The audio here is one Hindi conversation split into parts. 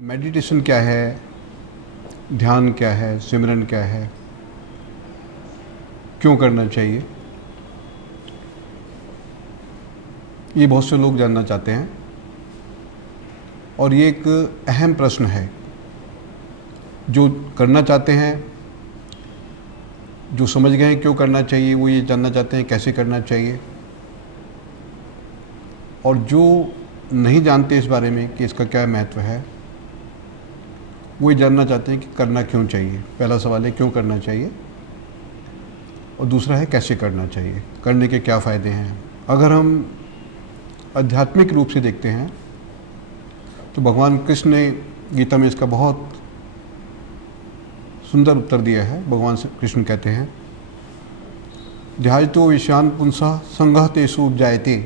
मेडिटेशन क्या है, ध्यान क्या है, सिमरन क्या है, क्यों करना चाहिए, ये बहुत से लोग जानना चाहते हैं। और ये एक अहम प्रश्न है। जो करना चाहते हैं, जो समझ गए हैं क्यों करना चाहिए, वो ये जानना चाहते हैं कैसे करना चाहिए। और जो नहीं जानते इस बारे में कि इसका क्या महत्व है, वो ये जानना चाहते हैं कि करना क्यों चाहिए। पहला सवाल है क्यों करना चाहिए, और दूसरा है कैसे करना चाहिए, करने के क्या फ़ायदे हैं। अगर हम आध्यात्मिक रूप से देखते हैं तो भगवान कृष्ण ने गीता में इसका बहुत सुंदर उत्तर दिया है। भगवान कृष्ण कहते हैं, ध्यायतो विषयान पुंसः संगः तेषु उपजायते,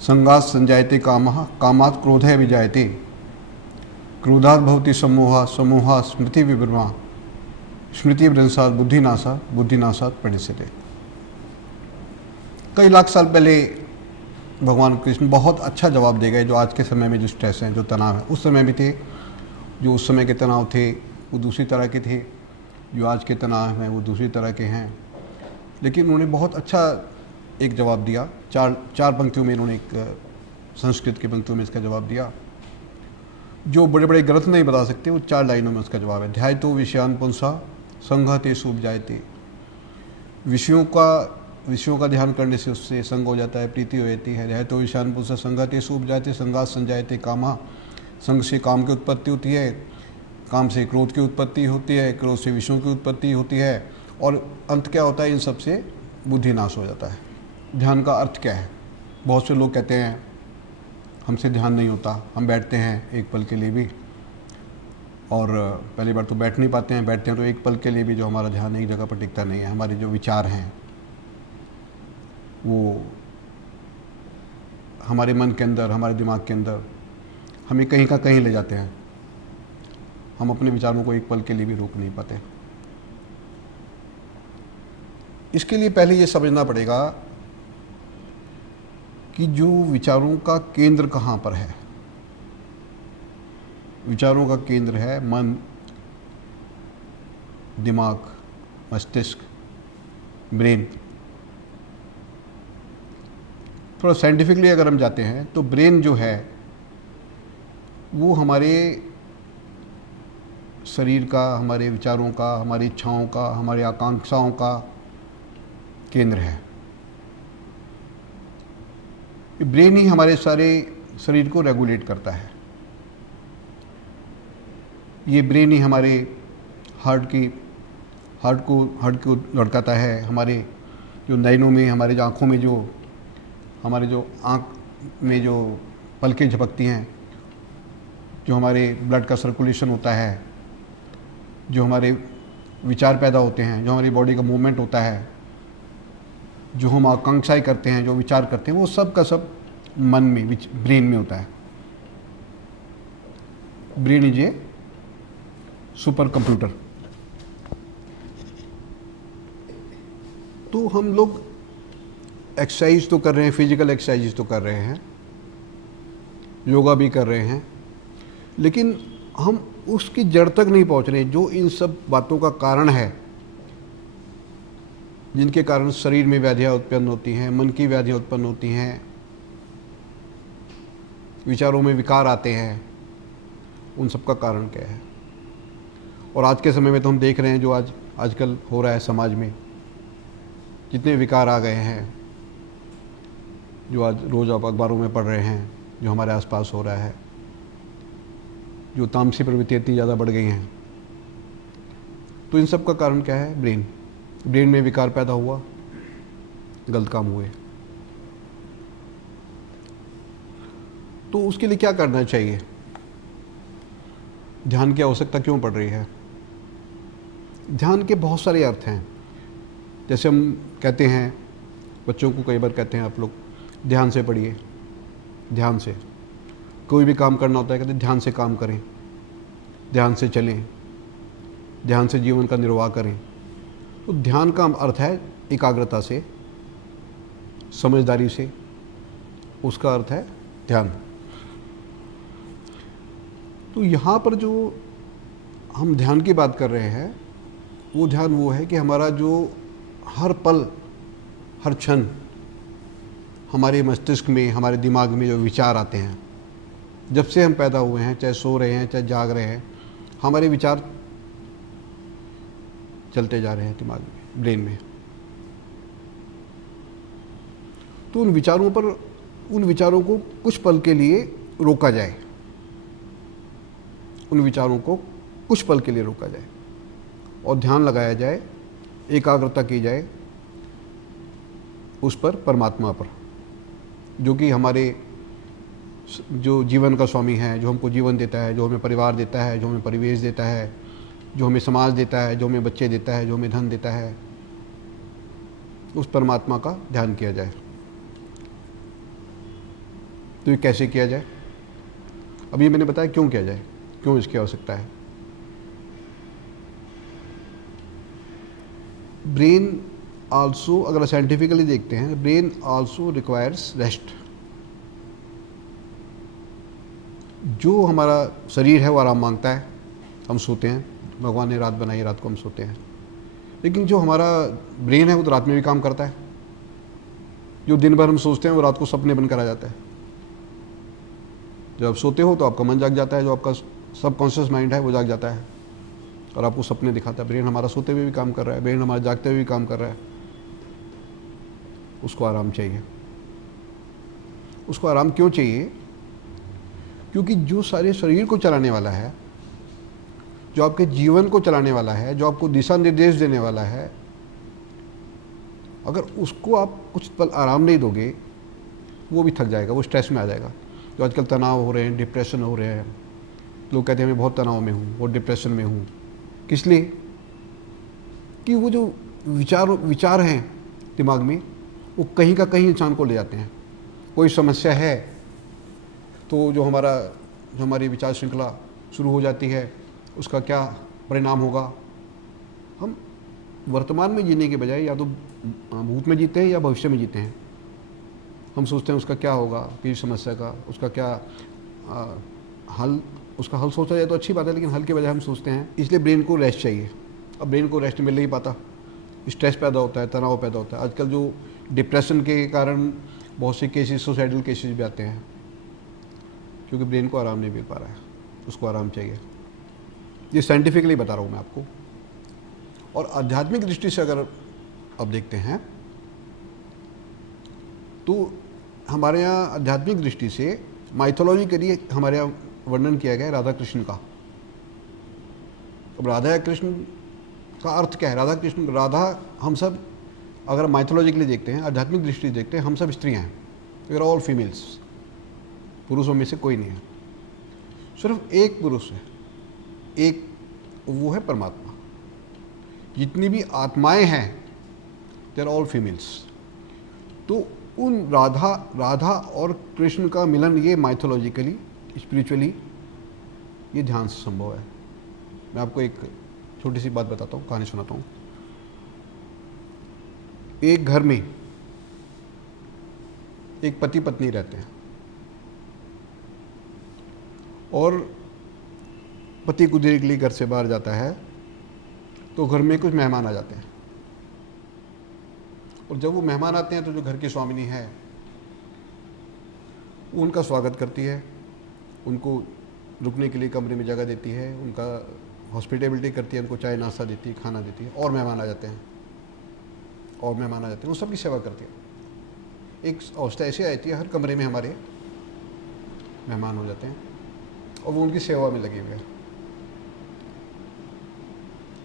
संगात् संजायते कामः, कामात् क्रोधः विजायते, क्रोधात् भवति सम्मोहः, सम्मोहात् स्मृति विभ्रमा, स्मृति भ्रंशात् बुद्धिनाशात्, बुद्धिनाशात् प्रणश्यते। कई लाख साल पहले भगवान कृष्ण बहुत अच्छा जवाब दे गए। जो आज के समय में जो स्ट्रेस है, जो तनाव है, उस समय भी थे। जो उस समय के तनाव थे वो दूसरी तरह के थे, जो आज के तनाव हैं वो दूसरी तरह के हैं। लेकिन उन्होंने बहुत अच्छा एक जवाब दिया। चार पंक्तियों में इन्होंने एक संस्कृत की पंक्तियों में इसका जवाब दिया। जो बड़े बड़े ग्रंथ नहीं बता सकते, वो 4 लाइनों में उसका जवाब है। ध्यायतो विषयान पुंसः संगः तेषु उपजायते। विषयों का ध्यान करने से उससे संग हो जाता है, प्रीति हो जाती है। ध्यायतो विषयान पुंसः संगः तेषु उपजायते, संगात् संजायते कामः। संग से काम की उत्पत्ति होती है, काम से क्रोध की उत्पत्ति होती है, क्रोध से विषयों की उत्पत्ति होती है, और अंत क्या होता है, इन सब से बुद्धि नाश हो जाता है। ध्यान का अर्थ क्या है? बहुत से लोग कहते हैं हमसे ध्यान नहीं होता, हम बैठते हैं एक पल के लिए भी, और पहली बार तो बैठ नहीं पाते हैं, बैठते हैं तो एक पल के लिए भी जो हमारा ध्यान एक जगह पर टिकता नहीं है। हमारे जो विचार हैं वो हमारे मन के अंदर, हमारे दिमाग के अंदर हमें कहीं का कहीं ले जाते हैं। हम अपने विचारों को एक पल के लिए भी रोक नहीं पाते। इसके लिए पहले ये समझना पड़ेगा कि जो विचारों का केंद्र कहाँ पर है। विचारों का केंद्र है मन, दिमाग, मस्तिष्क, ब्रेन। थोड़ा साइंटिफिकली अगर हम जाते हैं तो ब्रेन जो है वो हमारे शरीर का, हमारे विचारों का, हमारी इच्छाओं का, हमारी आकांक्षाओं का केंद्र है। ब्रेन ही हमारे सारे शरीर को रेगुलेट करता है। ये ब्रेन ही हमारे हार्ट को धड़काता है। हमारे जो नैनों में, हमारे जो आँखों में, हमारे जो आँख में जो पलकें झपकती हैं, जो हमारे ब्लड का सर्कुलेशन होता है, जो हमारे विचार पैदा होते हैं, जो हमारी बॉडी का मूवमेंट होता है, जो हम आकांक्षाएं करते हैं, जो विचार करते हैं, वो सब का सब मन में, ब्रेन में होता है। Brain is a super computer. तो हम लोग एक्सरसाइज तो कर रहे हैं, फिजिकल एक्सरसाइज तो कर रहे हैं, योगा भी कर रहे हैं, लेकिन हम उसकी जड़ तक नहीं पहुंच रहे जो इन सब बातों का कारण है, जिनके कारण शरीर में व्याधियाँ उत्पन्न होती हैं, मन की व्याधियाँ उत्पन्न होती हैं, विचारों में विकार आते हैं। उन सब का कारण क्या है? और आज के समय में तो हम देख रहे हैं जो आजकल हो रहा है समाज में, जितने विकार आ गए हैं, जो आज रोज़ आप अखबारों में पढ़ रहे हैं, जो हमारे आसपास हो रहा है, जो तामसी प्रवृत्ति इतनी ज़्यादा बढ़ गई हैं। तो इन सब का कारण क्या है? ब्रेन में विकार पैदा हुआ, गलत काम हुए। तो उसके लिए क्या करना चाहिए? ध्यान की आवश्यकता क्यों पड़ रही है? ध्यान के बहुत सारे अर्थ हैं। जैसे हम कहते हैं, बच्चों को कई बार कहते हैं आप लोग, ध्यान से पढ़िए, ध्यान से कोई भी काम करना होता है, कहते हैं ध्यान से काम करें, ध्यान से चलें, ध्यान से जीवन का निर्वाह करें। तो ध्यान का अर्थ है एकाग्रता से, समझदारी से, उसका अर्थ है ध्यान। तो यहाँ पर जो हम ध्यान की बात कर रहे हैं, वो ध्यान वो है कि हमारा जो हर पल हर क्षण हमारे मस्तिष्क में, हमारे दिमाग में जो विचार आते हैं, जब से हम पैदा हुए हैं, चाहे सो रहे हैं चाहे जाग रहे हैं, हमारे विचार चलते जा रहे हैं दिमाग में, ब्रेन में। तो उन विचारों को कुछ पल के लिए रोका जाए, उन विचारों को कुछ पल के लिए रोका जाए और ध्यान लगाया जाए, एकाग्रता की जाए उस पर, परमात्मा पर, जो कि हमारे जो जीवन का स्वामी है, जो हमको जीवन देता है, जो हमें परिवार देता है, जो हमें परिवेश देता है, जो हमें समाज देता है, जो हमें बच्चे देता है, जो हमें धन देता है, उस परमात्मा का ध्यान किया जाए। तो ये कैसे किया जाए? अभी मैंने बताया क्यों किया जाए, क्यों इसकी आवश्यकता है। ब्रेन आल्सो, अगर साइंटिफिकली देखते हैं, ब्रेन आल्सो रिक्वायर्स रेस्ट। जो हमारा शरीर है वो आराम मांगता है, हम सोते हैं, भगवान ने रात बनाई, रात को हम सोते हैं। लेकिन जो हमारा ब्रेन है वो तो रात में भी काम करता है। जो दिन भर हम सोचते हैं वो रात को सपने बनकर आ जाता है। जब आप सोते हो तो आपका मन जाग जाता है, जो आपका सबकॉन्शियस माइंड है वो जाग जाता है और आपको सपने दिखाता है। ब्रेन हमारा सोते हुए भी काम कर रहा है, ब्रेन हमारा जागते हुए भी काम कर रहा है। उसको आराम चाहिए। उसको आराम क्यों चाहिए? क्योंकि जो सारे शरीर को चलाने वाला है, जो आपके जीवन को चलाने वाला है, जो आपको दिशा निर्देश देने वाला है, अगर उसको आप कुछ पल आराम नहीं दोगे, वो भी थक जाएगा, वो स्ट्रेस में आ जाएगा। जो आजकल तनाव हो रहे हैं, डिप्रेशन हो रहे हैं, लोग कहते हैं मैं बहुत तनाव में हूँ, बहुत डिप्रेशन में हूँ। किस लिए? कि वो जो विचार हैं दिमाग में, वो कहीं का कहीं इंसान को ले जाते हैं। कोई समस्या है तो जो हमारी विचार श्रृंखला शुरू हो जाती है, उसका क्या परिणाम होगा। हम वर्तमान में जीने के बजाय या तो भूत में जीते हैं या भविष्य में जीते हैं। हम सोचते हैं उसका क्या होगा, किसी समस्या का, उसका क्या हल, उसका हल सोचा जाए तो अच्छी बात है, लेकिन हल के बजाय हम सोचते हैं। इसलिए ब्रेन को रेस्ट चाहिए। अब ब्रेन को रेस्ट मिल नहीं पाता, स्ट्रेस पैदा होता है, तनाव पैदा होता है। आजकल जो डिप्रेशन के कारण बहुत से केसेस, सुसाइडल केसेस भी आते हैं, क्योंकि ब्रेन को आराम नहीं मिल पा रहा है। उसको आराम चाहिए। ये साइंटिफिकली बता रहा हूँ मैं आपको। और आध्यात्मिक दृष्टि से अगर अब देखते हैं तो हमारे यहाँ आध्यात्मिक दृष्टि से माइथोलॉजी के लिए हमारे यहाँ वर्णन किया गया है राधा कृष्ण का। अब राधा या कृष्ण का अर्थ क्या है? राधा कृष्ण, राधा हम सब अगर माइथोलॉजिकली देखते हैं, आध्यात्मिक दृष्टि से देखते हैं, हम सब स्त्रियाँ हैं। We are all females. पुरुषों में से कोई नहीं है, सिर्फ एक पुरुष है, एक, वो है परमात्मा। जितनी भी आत्माएं हैं दे आर ऑल फीमेल्स। तो उन राधा और कृष्ण का मिलन, ये माइथोलॉजिकली, स्पिरिचुअली, ये ध्यान से संभव है। मैं आपको एक छोटी सी बात बताता हूँ, कहानी सुनाता हूँ। एक घर में एक पति पत्नी रहते हैं और पति कुछ देर के लिए घर से बाहर जाता है तो घर में कुछ मेहमान आ जाते हैं। और जब वो मेहमान आते हैं तो जो घर की स्वामिनी है वो उनका स्वागत करती है, उनको रुकने के लिए कमरे में जगह देती है, उनका हॉस्पिटेबिलिटी करती है, उनको चाय नाश्ता देती है, खाना देती है। और मेहमान आ जाते हैं, और मेहमान आ जाते हैं, वो सबकी सेवा करती है। एक अवस्था ऐसी आती है, हर कमरे में हमारे मेहमान हो जाते हैं और वो उनकी सेवा में लगे हुए हैं।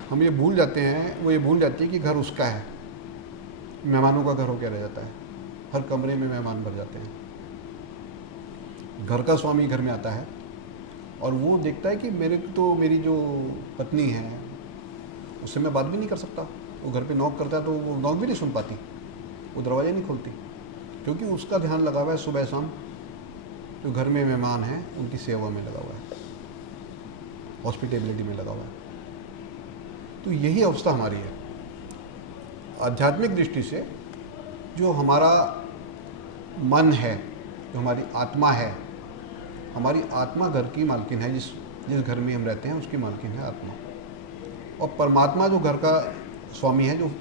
हम ये भूल जाते हैं, वो ये भूल जाती है कि घर उसका है, मेहमानों का घर हो क्या रह जाता है। हर कमरे में मेहमान भर जाते हैं। घर का स्वामी घर में आता है और वो देखता है कि मेरी जो पत्नी है उससे मैं बात भी नहीं कर सकता। वो घर पे नॉक करता है तो वो नॉक भी नहीं सुन पाती, वो दरवाज़ा नहीं खोलती, क्योंकि उसका ध्यान लगा हुआ है सुबह शाम जो घर में मेहमान हैं उनकी सेवा में लगा हुआ है, हॉस्पिटेबिलिटी में लगा हुआ है। तो यही अवस्था हमारी है। आध्यात्मिक दृष्टि से जो हमारा मन है, जो हमारी आत्मा है, हमारी आत्मा घर की मालकिन है, जिस घर में हम रहते हैं उसकी मालकिन है आत्मा। और परमात्मा जो घर का स्वामी है, जो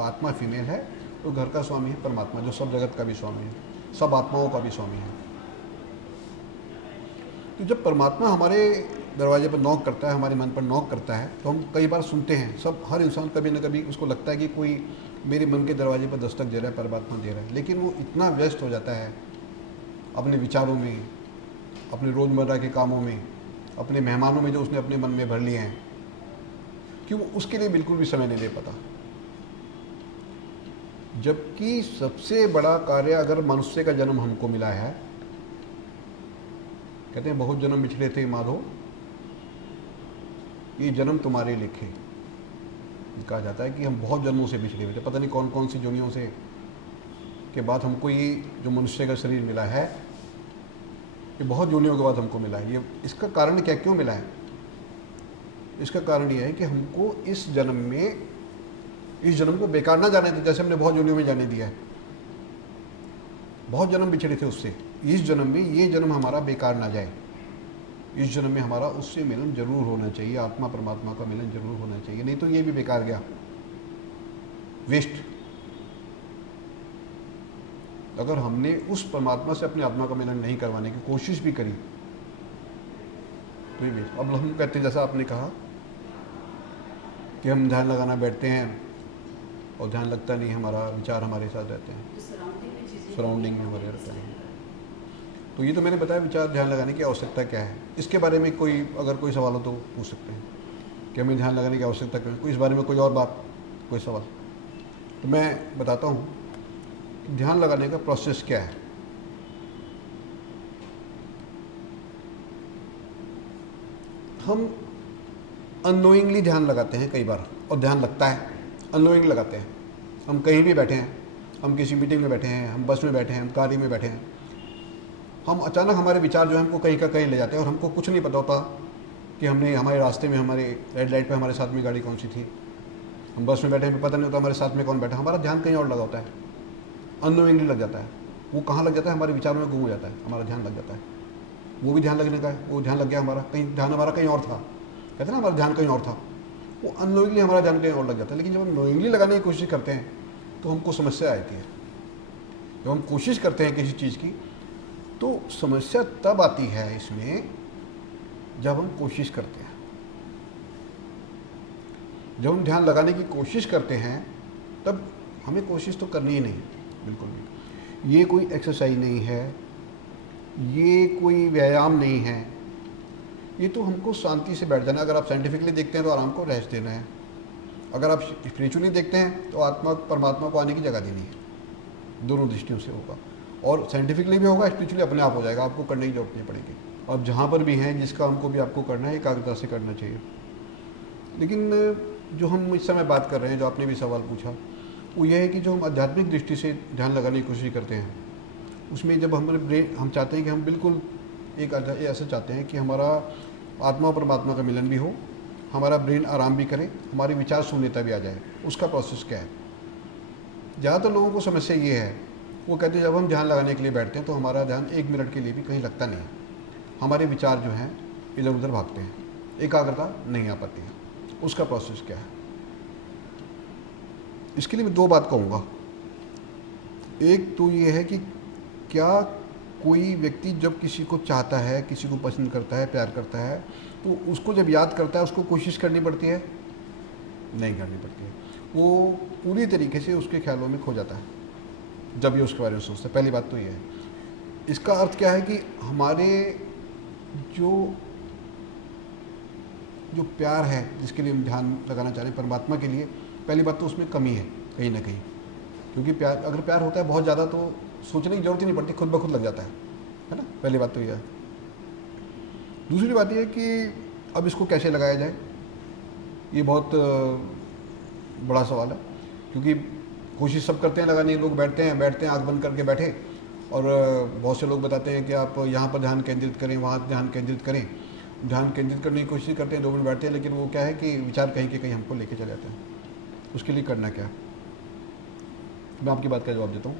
आत्मा फीमेल है, तो घर का स्वामी है परमात्मा, जो सब जगत का भी स्वामी है, सब आत्माओं का भी स्वामी है। तो जब परमात्मा हमारे दरवाजे पर नॉक करता है, हमारे मन पर नॉक करता है, तो हम कई बार सुनते हैं, सब हर इंसान कभी ना कभी उसको लगता है कि कोई मेरे मन के दरवाजे पर दस्तक दे रहा है, परमात्मा दे रहा है। लेकिन वो इतना व्यस्त हो जाता है अपने विचारों में, अपने रोज़मर्रा के कामों में, अपने मेहमानों में जो उसने अपने मन में भर लिए हैं, कि वो उसके लिए बिल्कुल भी समय नहीं दे पाता। जबकि सबसे बड़ा कार्य अगर मनुष्य का जन्म हमको मिला है, कहते हैं बहुत जन्म बिछड़े थे माधो, ये जन्म तुम्हारे लिखे। कहा जाता है कि हम बहुत जन्मों से बिछड़े हुए थे, पता नहीं कौन कौन सी जोनियों से के बाद हमको ये जो मनुष्य का शरीर मिला है, ये बहुत जोनियों के बाद हमको मिला है। ये इसका कारण क्या, क्यों मिला है? इसका कारण ये है कि हमको इस जन्म में, इस जन्म को बेकार ना जाने दे, जैसे हमने बहुत जोनियों में जाने दिया है। बहुत जन्म बिछड़े थे उससे, इस जन्म में ये जन्म हमारा बेकार ना जाए। इस जन्म में हमारा उससे मिलन जरूर होना चाहिए, आत्मा परमात्मा का मिलन जरूर होना चाहिए, नहीं तो ये भी बेकार गया, वेस्ट। अगर हमने उस परमात्मा से अपने आत्मा का मिलन नहीं करवाने की कोशिश भी करी तो ये वेस्ट। अब हम कहते हैं, जैसा आपने कहा कि हम ध्यान लगाना बैठते हैं और ध्यान लगता नहीं, हमारा विचार हमारे साथ रहते हैं, सराउंडिंग में हमारे रहते हैं। तो ये तो मैंने बताया विचार ध्यान लगाने की आवश्यकता क्या है। इसके बारे में कोई अगर कोई सवाल हो तो पूछ सकते हैं कि हमें ध्यान लगाने की आवश्यकता क्यों है, कोई इस बारे में कोई और बात, कोई सवाल। तो मैं बताता हूँ ध्यान लगाने का प्रोसेस क्या है। हम अननोइंगली ध्यान लगाते हैं कई बार, और ध्यान लगता है, अननोइंगली लगाते हैं। हम कहीं भी बैठे हैं, हम किसी मीटिंग में बैठे हैं, हम बस में बैठे हैं, हम गाड़ी में बैठे हैं, हम अचानक हमारे विचार जो है हमको कहीं का कहीं ले जाते हैं और हमको कुछ नहीं पता होता कि हमने हमारे रास्ते में, हमारे रेड लाइट पे हमारे साथ में गाड़ी कौन सी थी, हम बस में बैठे हैं, पता नहीं होता हमारे साथ में कौन बैठा, हमारा ध्यान कहीं और लगा होता है, अननोइंगली लग जाता है। वो कहाँ लग जाता है? हमारे विचारों में गुम हो जाता है, हमारा ध्यान लग जाता है। वो भी ध्यान लगने का है, वो ध्यान लग गया हमारा, कहीं ध्यान हमारा कहीं और था, कहते हैं ना हमारा ध्यान कहीं और था, वो अननोइंगली हमारा ध्यान कहीं और लग जाता है। लेकिन जब हम नोइंगली लगाने की कोशिश करते हैं तो हमको समस्या आती है। जब हम कोशिश करते हैं किसी चीज़ की तो समस्या तब आती है इसमें जब हम कोशिश करते हैं। जब हम ध्यान लगाने की कोशिश करते हैं तब हमें कोशिश तो करनी ही नहीं, बिल्कुल भी। ये कोई एक्सरसाइज नहीं है, ये कोई व्यायाम नहीं है, ये तो हमको शांति से बैठ जाना। अगर आप साइंटिफिकली देखते हैं तो आराम को रेस्ट देना है, अगर आप स्पिरिचुअली देखते हैं तो आत्मा परमात्मा को आने की जगह देनी है। दोनों दृष्टियों से होगा, और साइंटिफिकली भी होगा, स्पिरिचुअली अपने आप हो जाएगा, आपको करने की जरूरत नहीं पड़ेगी। अब जहाँ पर भी हैं जिस काम को भी आपको करना है एकाग्रता से करना चाहिए। लेकिन जो हम इस समय बात कर रहे हैं, जो आपने भी सवाल पूछा, वो ये है कि जो हम आध्यात्मिक दृष्टि से ध्यान लगाने की कोशिश करते हैं, उसमें जब हमारे ब्रेन, हम चाहते हैं कि हम बिल्कुल एक ऐसा चाहते हैं कि हमारा आत्मा और परमात्मा का मिलन भी हो, हमारा ब्रेन आराम भी करे, हमारे विचार शून्यता भी आ जाए। उसका प्रोसेस क्या है? ज़्यादातर लोगों को समस्या ये है, वो कहते हैं जब हम ध्यान लगाने के लिए बैठते हैं तो हमारा ध्यान 1 मिनट के लिए भी कहीं लगता नहीं है, हमारे विचार जो हैं इधर उधर भागते हैं, एकाग्रता नहीं आ पाती है। उसका प्रोसेस क्या है? इसके लिए मैं 2 बात कहूँगा। एक तो ये है कि क्या कोई व्यक्ति जब किसी को चाहता है, किसी को पसंद करता है, प्यार करता है, तो उसको जब याद करता है उसको कोशिश करनी पड़ती है? नहीं करनी पड़ती है, वो पूरी तरीके से उसके ख्यालों में खो जाता है जब ये उसके बारे में सोचता है। पहली बात तो ये है। इसका अर्थ क्या है कि हमारे जो प्यार है जिसके लिए हम ध्यान लगाना चाह रहे हैं परमात्मा के लिए, पहली बात तो उसमें कमी है कहीं ना कहीं, क्योंकि प्यार, अगर प्यार होता है बहुत ज़्यादा तो सोचने की जरूरत ही नहीं पड़ती, खुद ब खुद लग जाता है ना। पहली बात तो यह है। दूसरी बात यह है कि अब इसको कैसे लगाया जाए, ये बहुत बड़ा सवाल है, क्योंकि कोशिश सब करते हैं लगाने, लोग बैठते हैं आँख बंद करके बैठे, और बहुत से लोग बताते हैं कि आप यहाँ पर ध्यान केंद्रित करें, वहाँ ध्यान केंद्रित करें। ध्यान केंद्रित करने की कोशिश करते हैं, 2 मिनट बैठते हैं, लेकिन वो क्या है कि विचार कहीं के कहीं हमको लेके चले जाते हैं। उसके लिए करना क्या है? मैं आपकी बात का जवाब देता हूँ।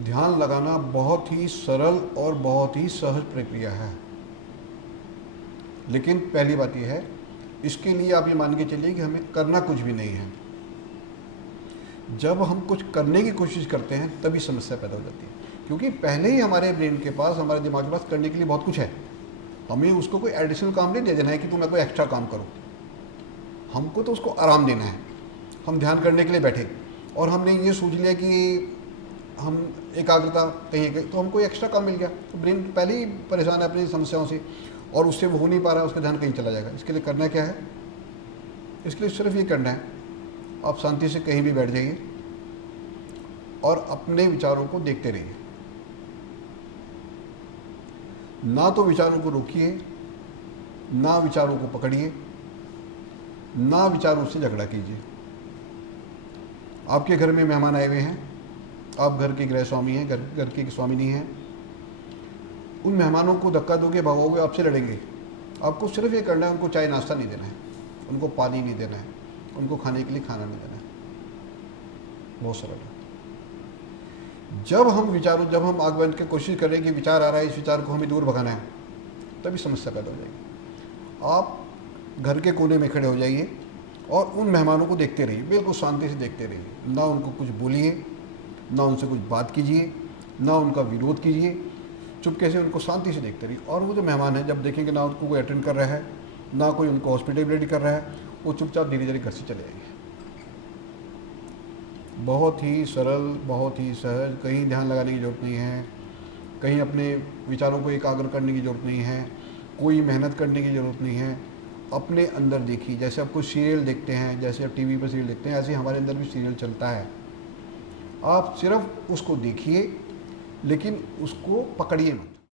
ध्यान लगाना बहुत ही सरल और बहुत ही सहज प्रक्रिया है। लेकिन पहली बात यह है, इसके लिए आप ये मान के चलिए कि हमें करना कुछ भी नहीं है। जब हम कुछ करने की कोशिश करते हैं तभी समस्या पैदा हो जाती है, क्योंकि पहले ही हमारे ब्रेन के पास, हमारे दिमाग के पास करने के लिए बहुत कुछ है। हमें उसको कोई एडिशनल काम नहीं दे देना है कि तुम कोई एक्स्ट्रा काम करो, हमको तो उसको आराम देना है। हम ध्यान करने के लिए बैठे और हमने ये सोच लिया कि हम एकाग्रता कहीं तो हमको एक्स्ट्रा काम मिल गया, तो ब्रेन पहले ही परेशान है अपनी समस्याओं से और उससे वो हो नहीं पा रहा है, उसका ध्यान कहीं चला जाएगा। इसके लिए करना क्या है? इसके लिए सिर्फ ये करना है, आप शांति से कहीं भी बैठ जाइए और अपने विचारों को देखते रहिए। ना तो विचारों को रोकिए, ना विचारों को पकड़िए, ना विचारों से झगड़ा कीजिए। आपके घर में मेहमान आए हुए हैं, आप घर के गृह स्वामी हैं, घर की स्वामिनी हैं, उन मेहमानों को धक्का दोगे, भगाओगे, आपसे लड़ेंगे। आपको सिर्फ ये करना है, उनको चाय नाश्ता नहीं देना है, उनको पानी नहीं देना है, उनको खाने के लिए खाना नहीं देना है। बहुत सरल है। जब हम आग बंद के कोशिश करें कि विचार आ रहा है, इस विचार को हमें दूर भगाना है, तभी समस्या पैदा हो जाएगी। आप घर के कोने में खड़े हो जाइए और उन मेहमानों को देखते रहिए, बिल्कुल शांति से देखते रहिए। ना उनको कुछ बोलिए, ना उनसे कुछ बात कीजिए, ना उनका विरोध कीजिए, चुपके से उनको शांति से देखते रहिए। और वो जो मेहमान हैं, जब देखेंगे ना उनको कोई अटेंड कर रहा है, ना कोई उनको हॉस्पिटलिटी कर रहा है, वो चुपचाप धीरे धीरे घर से चले जाएंगे। बहुत ही सरल, बहुत ही सहज, कहीं ध्यान लगाने की ज़रूरत नहीं है, कहीं अपने विचारों को एकाग्र करने की ज़रूरत नहीं है, कोई मेहनत करने की ज़रूरत नहीं है। अपने अंदर देखिए, जैसे आप कोई सीरियल देखते हैं, जैसे आप टीवी पर सीरियल देखते हैं, ऐसे हमारे अंदर भी सीरियल चलता है। आप सिर्फ उसको देखिए, लेकिन उसको पकड़िए मत।